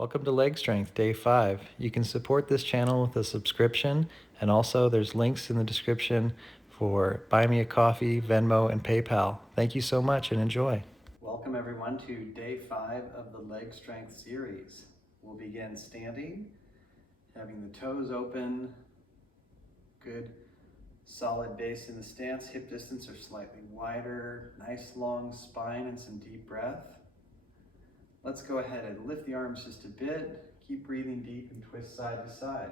Welcome to Leg Strength, Day 5. You can support this channel with a subscription, and also there's links in the description for Buy Me a Coffee, Venmo, and PayPal. Thank you so much and enjoy. Welcome everyone to Day 5 of the Leg Strength series. We'll begin standing, having the toes open, good solid base in the stance, hip distance are slightly wider, nice long spine and some deep breath. Let's go ahead and lift the arms just a bit. Keep breathing deep and twist side to side.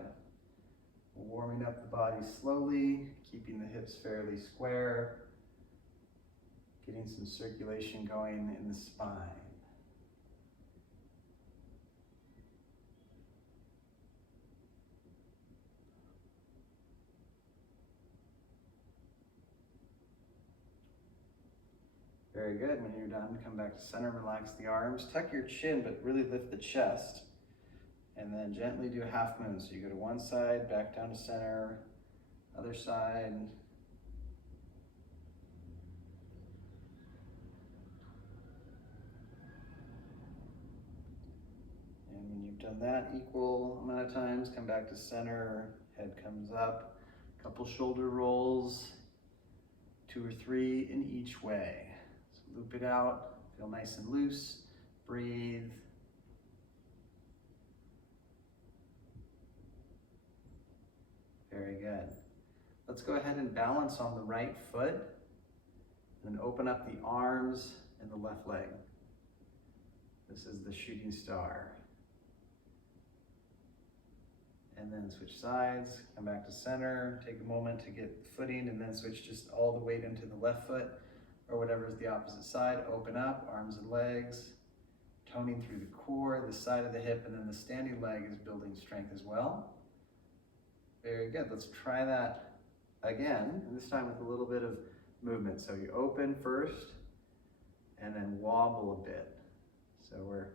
Warming up the body slowly, keeping the hips fairly square, getting some circulation going in the spine. Very good. When you're done, come back to center, relax the arms, tuck your chin, but really lift the chest. And then gently do a half moon. So you go to one side, back down to center, other side. And when you've done that equal amount of times, come back to center, head comes up, couple shoulder rolls, 2 or 3 in each way. So loop it out, feel nice and loose, breathe. Very good. Let's go ahead and balance on the right foot and open up the arms and the left leg. This is the shooting star. And then switch sides, come back to center, take a moment to get footing, and then switch just all the weight into the left foot or whatever is the opposite side. Open up, arms and legs, toning through the core, the side of the hip, and then the standing leg is building strength as well. Very good. Let's try that again, and this time with a little bit of movement. So you open first and then wobble a bit. So we're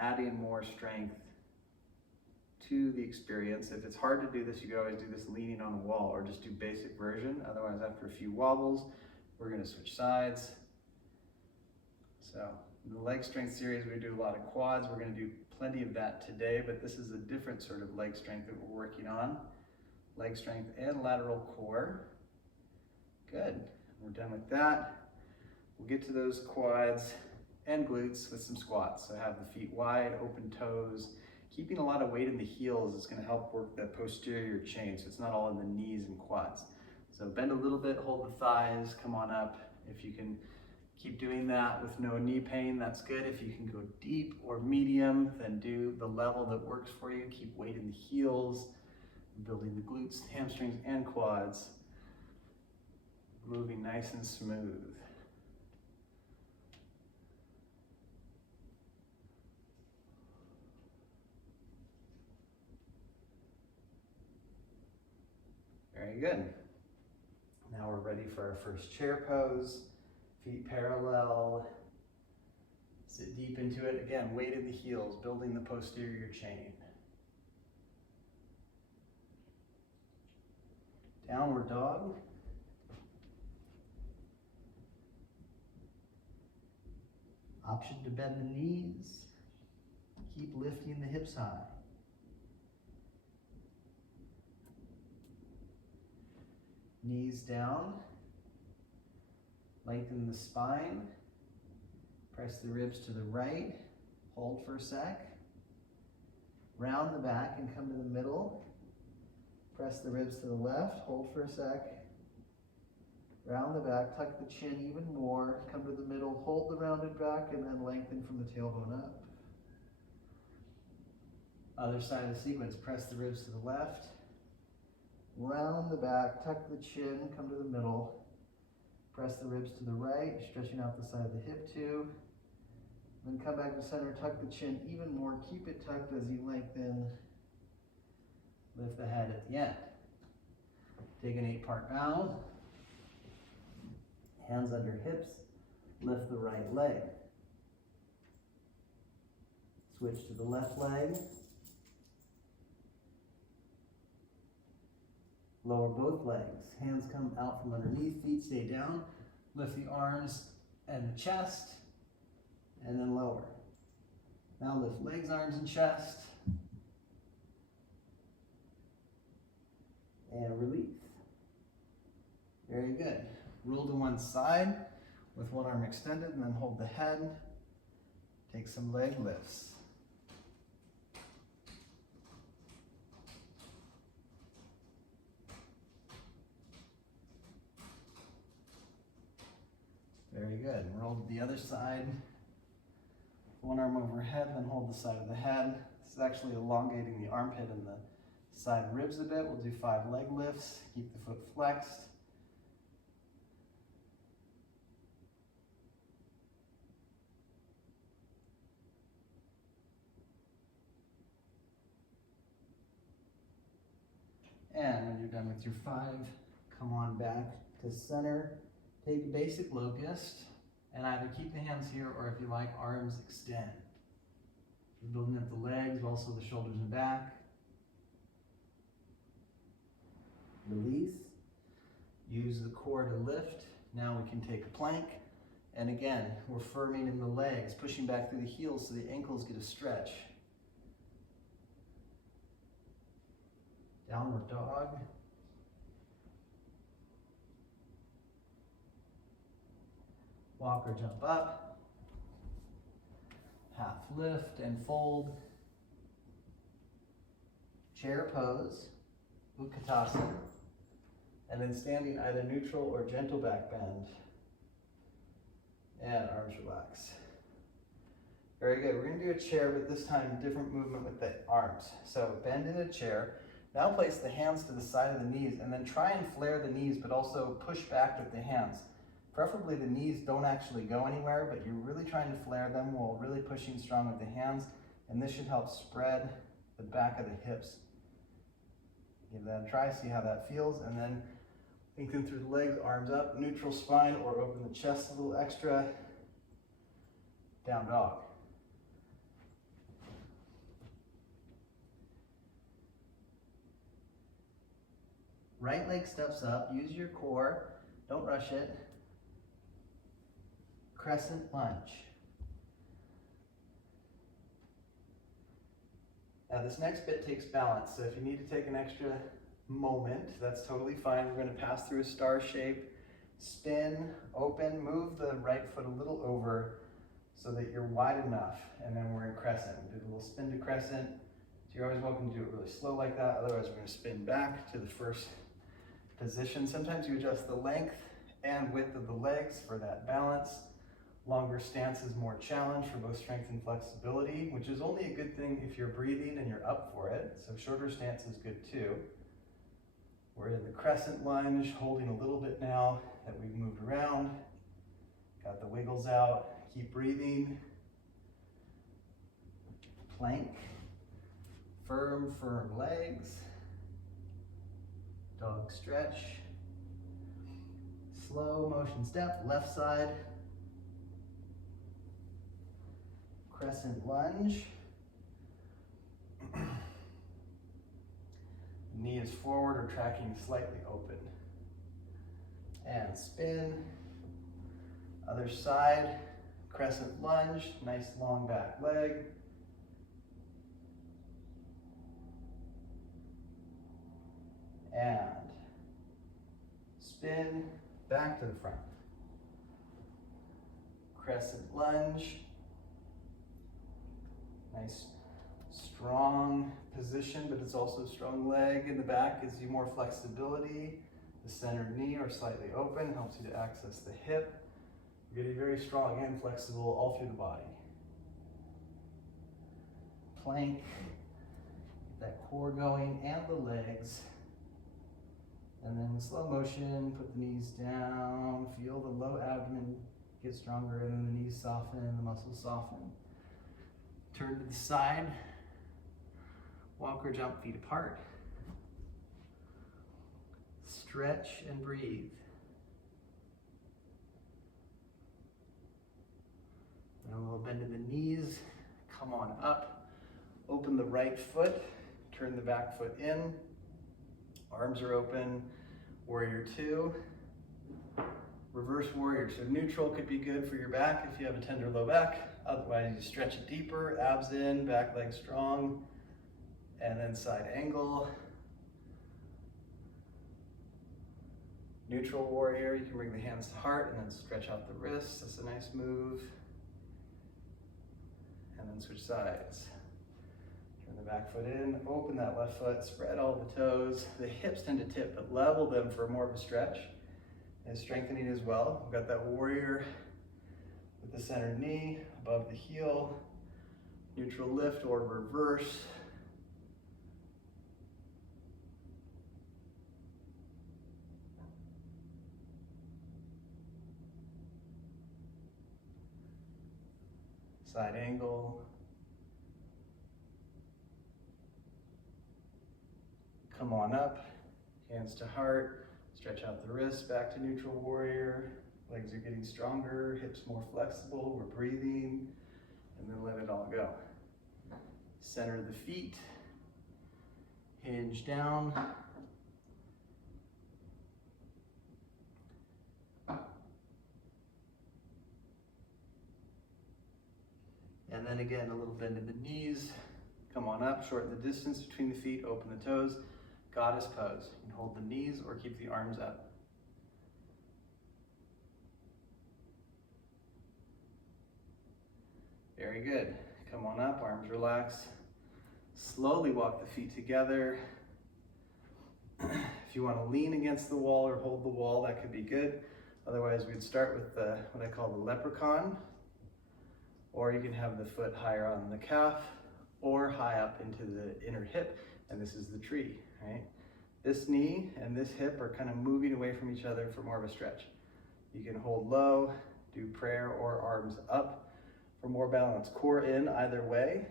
adding more strength to the experience. If it's hard to do this, you could always do this leaning on a wall or just do basic version. Otherwise, after a few wobbles, we're going to switch sides. So in the leg strength series, we do a lot of quads. We're going to do plenty of that today, but this is a different sort of leg strength that we're working on. Leg strength and lateral core. Good. We're done with that. We'll get to those quads and glutes with some squats. So have the feet wide, open toes. Keeping a lot of weight in the heels is going to help work the posterior chain, so it's not all in the knees and quads. So bend a little bit, hold the thighs, come on up. If you can keep doing that with no knee pain, that's good. If you can go deep or medium, then do the level that works for you. Keep weight in the heels, building the glutes, hamstrings, and quads. Moving nice and smooth. Very good. Now we're ready for our first chair pose. Feet parallel. Sit deep into it. Again, weight in the heels, building the posterior chain. Downward dog. Option to bend the knees. Keep lifting the hips high. Knees down. Lengthen the spine. Press the ribs to the right. Hold for a sec. Round the back and come to the middle. Press the ribs to the left. Hold for a sec. Round the back, tuck the chin even more. Come to the middle, hold the rounded back, and then lengthen from the tailbone up. Other side of the sequence, press the ribs to the left. Round the back, tuck the chin, come to the middle. Press the ribs to the right, stretching out the side of the hip too. Then come back to center, tuck the chin even more. Keep it tucked as you lengthen. Lift the head at the end. Take an 8-part bow. Hands under hips. Lift the right leg. Switch to the left leg. Lower both legs. Hands come out from underneath, feet stay down. Lift the arms and the chest, and then lower. Now lift legs, arms, and chest. And release. Very good. Roll to one side with one arm extended and then hold the head. Take some leg lifts. Very good. Roll to the other side. One arm overhead, then hold the side of the head. This is actually elongating the armpit and the side ribs a bit. We'll do 5 leg lifts. Keep the foot flexed. And when you're done with your 5, come on back to center. Take a basic locust and either keep the hands here or, if you like, arms extend. You're building up the legs, but also the shoulders and back. Release. Use the core to lift. Now we can take a plank. And again, we're firming in the legs, pushing back through the heels so the ankles get a stretch. Downward dog. Walk or jump up. Half lift and fold. Chair pose, Utkatasana. And then standing either neutral or gentle back bend. And arms relax. Very good. We're going to do a chair, but this time different movement with the arms. So bend in a chair. Now place the hands to the side of the knees and then try and flare the knees, but also push back with the hands. Preferably the knees don't actually go anywhere, but you're really trying to flare them while really pushing strong with the hands. And this should help spread the back of the hips. Give that a try, see how that feels, and then lengthen through the legs, arms up, neutral spine, or open the chest a little extra. Down dog. Right leg steps up, use your core, don't rush it. Crescent lunge. Now this next bit takes balance, so if you need to take an extra moment, that's totally fine. We're going to pass through a star shape, spin, open, move the right foot a little over so that you're wide enough, and then we're in crescent. We did a little spin to crescent, so you're always welcome to do it really slow like that, otherwise we're going to spin back to the first position. Sometimes you adjust the length and width of the legs for that balance. Longer stance is more challenge for both strength and flexibility, which is only a good thing if you're breathing and you're up for it. So shorter stance is good too. We're in the crescent lunge, holding a little bit now that we've moved around. Got the wiggles out, keep breathing. Plank, firm legs. Dog stretch. Slow motion step, left side. Crescent lunge. Knee is forward or tracking slightly open. And spin. Other side, crescent lunge, nice long back leg. And spin, back to the front. Crescent lunge. Nice strong position, but it's also a strong leg in the back, gives you more flexibility. The centered knee or slightly open helps you to access the hip. You're getting very strong and flexible all through the body. Plank, get that core going and the legs. And then with slow motion, put the knees down, feel the low abdomen get stronger, and then the knees soften, the muscles soften. Turn to the side, walk or jump feet apart. Stretch and breathe. And a little bend in the knees, come on up. Open the right foot, turn the back foot in. Arms are open, warrior 2. Reverse warrior, so neutral could be good for your back if you have a tender low back. Otherwise, you stretch it deeper, abs in, back leg strong, and then side angle. Neutral warrior, you can bring the hands to heart and then stretch out the wrists. That's a nice move. And then switch sides. Turn the back foot in, open that left foot, spread all the toes. The hips tend to tip, but level them for more of a stretch. And strengthening as well. We've got that warrior with the center knee above the heel. Neutral lift or reverse. Side angle. Come on up, hands to heart, stretch out the wrists, back to neutral warrior. Legs are getting stronger, hips more flexible, we're breathing, and then let it all go. Center the feet, hinge down. And then again, a little bend in the knees. Come on up, shorten the distance between the feet, open the toes. Goddess pose. You can hold the knees or keep the arms up. Very good. Come on up, arms relaxed. Slowly walk the feet together. If you want to lean against the wall or hold the wall, that could be good. Otherwise, we'd start with what I call the leprechaun. Or you can have the foot higher on the calf or high up into the inner hip, and this is the tree, right? This knee and this hip are kind of moving away from each other for more of a stretch. You can hold low, do prayer or arms up for more balance. Core in either way.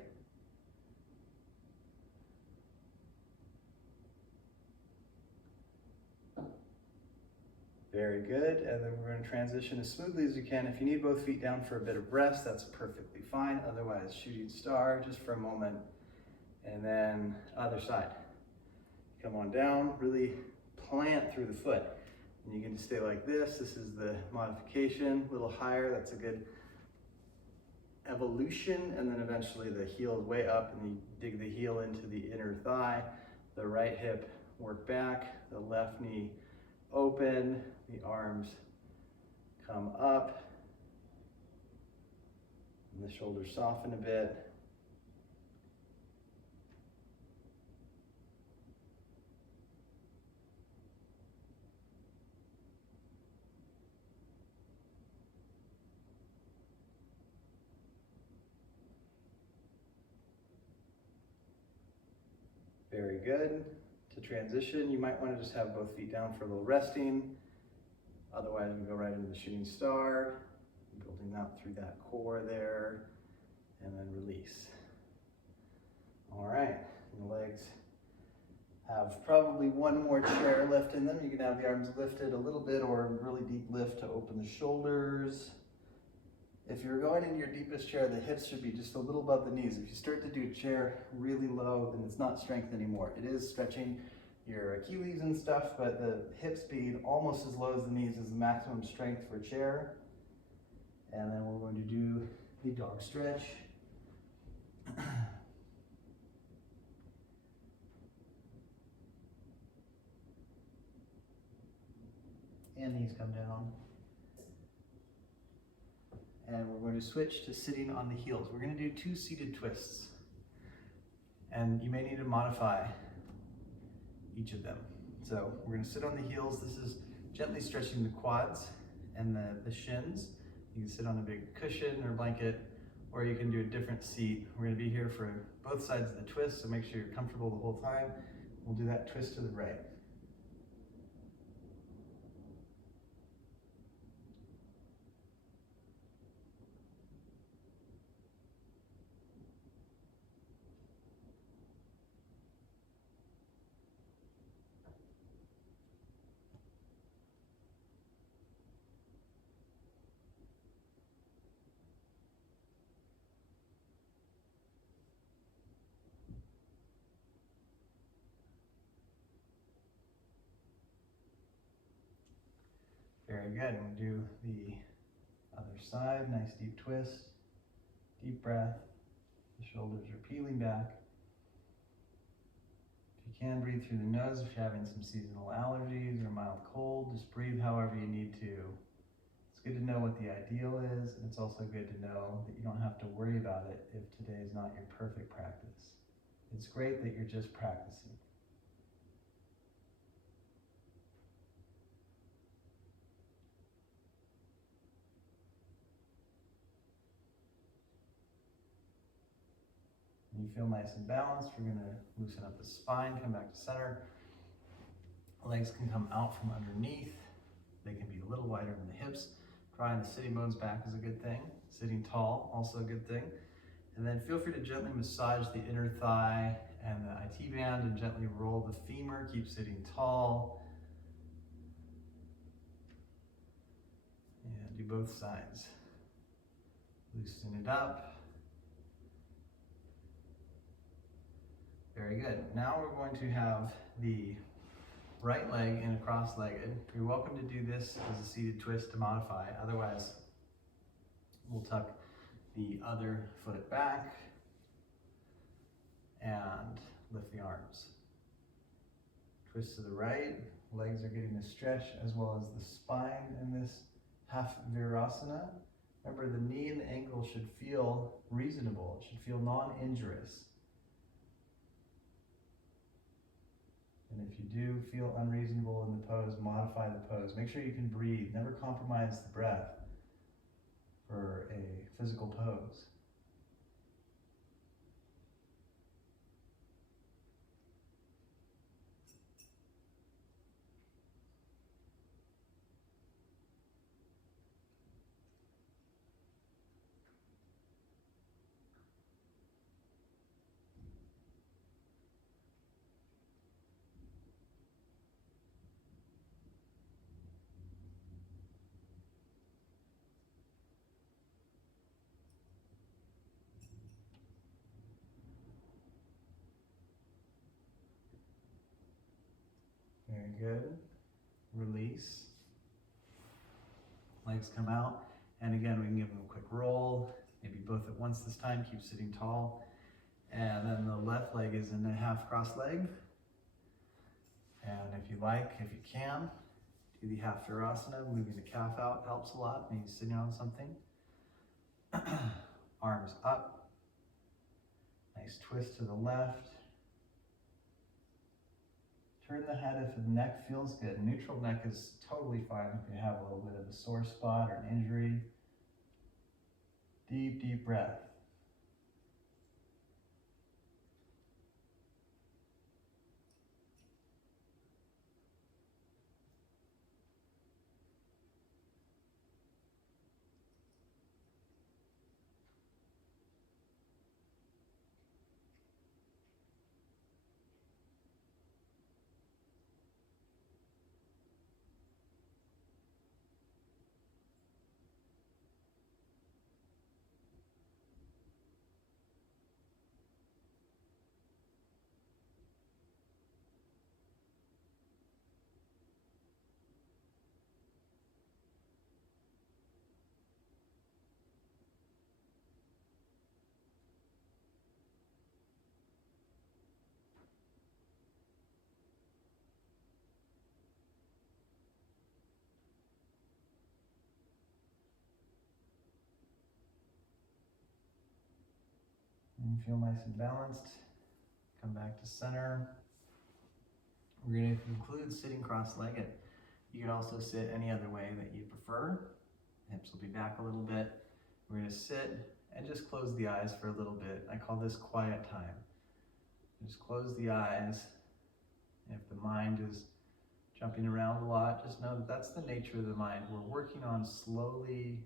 Very good, and then we're going to transition as smoothly as you can. If you need both feet down for a bit of rest, that's perfectly fine. Otherwise, shooting star just for a moment, and then other side. Come on down, really plant through the foot. And you can just stay like this. This is the modification, a little higher. That's a good evolution, and then eventually the heel is way up, and you dig the heel into the inner thigh. The right hip work back, the left knee open, the arms come up, and the shoulders soften a bit. Very good. To transition, you might want to just have both feet down for a little resting. Otherwise, we go right into the shooting star, building up through that core there, and then release. All right, and the legs have probably one more chair lift in them. You can have the arms lifted a little bit or a really deep lift to open the shoulders. If you're going into your deepest chair, the hips should be just a little above the knees. If you start to do chair really low, then it's not strength anymore. It is stretching your Achilles and stuff, but the hip speed almost as low as the knees is the maximum strength for chair. And then we're going to do the dog stretch. And knees come down. And we're going to switch to sitting on the heels. We're going to do 2 seated twists. And you may need to modify each of them. So we're going to sit on the heels. This is gently stretching the quads and the shins. You can sit on a big cushion or blanket, or you can do a different seat. We're going to be here for both sides of the twist, so make sure you're comfortable the whole time. We'll do that twist to the right. Very good. We'll do the other side, nice deep twist. Deep breath. The shoulders are peeling back. If you can, breathe through the nose. If you're having some seasonal allergies or mild cold, just breathe however you need to. It's good to know what the ideal is, and it's also good to know that you don't have to worry about it if today is not your perfect practice. It's great that you're just practicing. When you feel nice and balanced, we're going to loosen up the spine, come back to center. Legs can come out from underneath. They can be a little wider than the hips. Drawing the sitting bones back is a good thing. Sitting tall, also a good thing. And then feel free to gently massage the inner thigh and the IT band and gently roll the femur. Keep sitting tall. And do both sides. Loosen it up. Very good. Now we're going to have the right leg in a cross-legged. You're welcome to do this as a seated twist to modify. Otherwise, we'll tuck the other foot back and lift the arms. Twist to the right. Legs are getting a stretch as well as the spine in this half virasana. Remember, the knee and the ankle should feel reasonable. It should feel non-injurious. And if you do feel unreasonable in the pose, modify the pose. Make sure you can breathe. Never compromise the breath for a physical pose. Very good. Release. Legs come out. And again, we can give them a quick roll, maybe both at once this time. Keep sitting tall. And then the left leg is in a half cross leg. And if you like, if you can, do the half virasana. Moving the calf out helps a lot. Maybe sitting on something. Arms up. Nice twist to the left. Turn the head if the neck feels good. Neutral neck is totally fine if you have a little bit of a sore spot or an injury. Deep, deep breath. And feel nice and balanced. Come back to center. We're going to conclude sitting cross-legged. You can also sit any other way that you prefer. Hips will be back a little bit. We're going to sit and just close the eyes for a little bit. I call this quiet time. Just close the eyes. If the mind is jumping around a lot, just know that that's the nature of the mind. We're working on slowly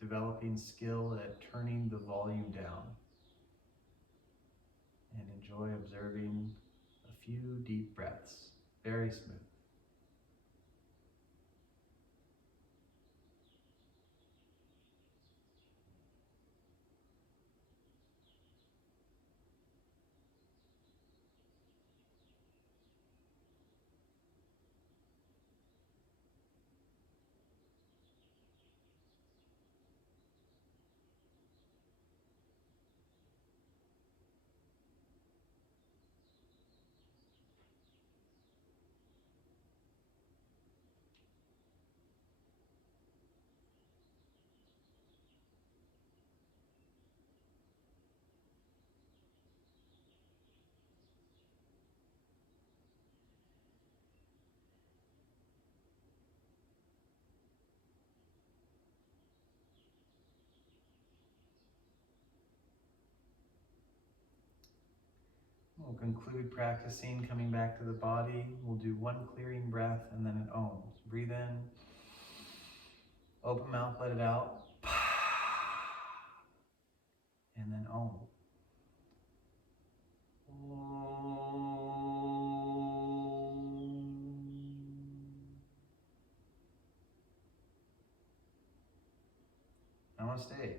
developing skill at turning the volume down. And enjoy observing a few deep breaths. Very smooth. We'll conclude practicing coming back to the body. We'll do one clearing breath and then an Om. Breathe in, open mouth, let it out, and then Om. Namaste.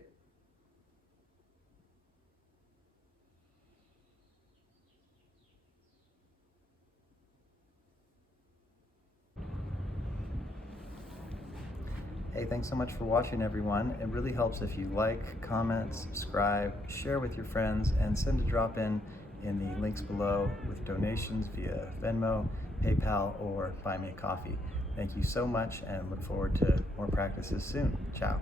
Hey, thanks so much for watching, everyone. It really helps if you like, comment, subscribe, share with your friends, and send a drop in the links below with donations via Venmo, PayPal, or Buy Me a Coffee. Thank you so much and look forward to more practices soon. Ciao.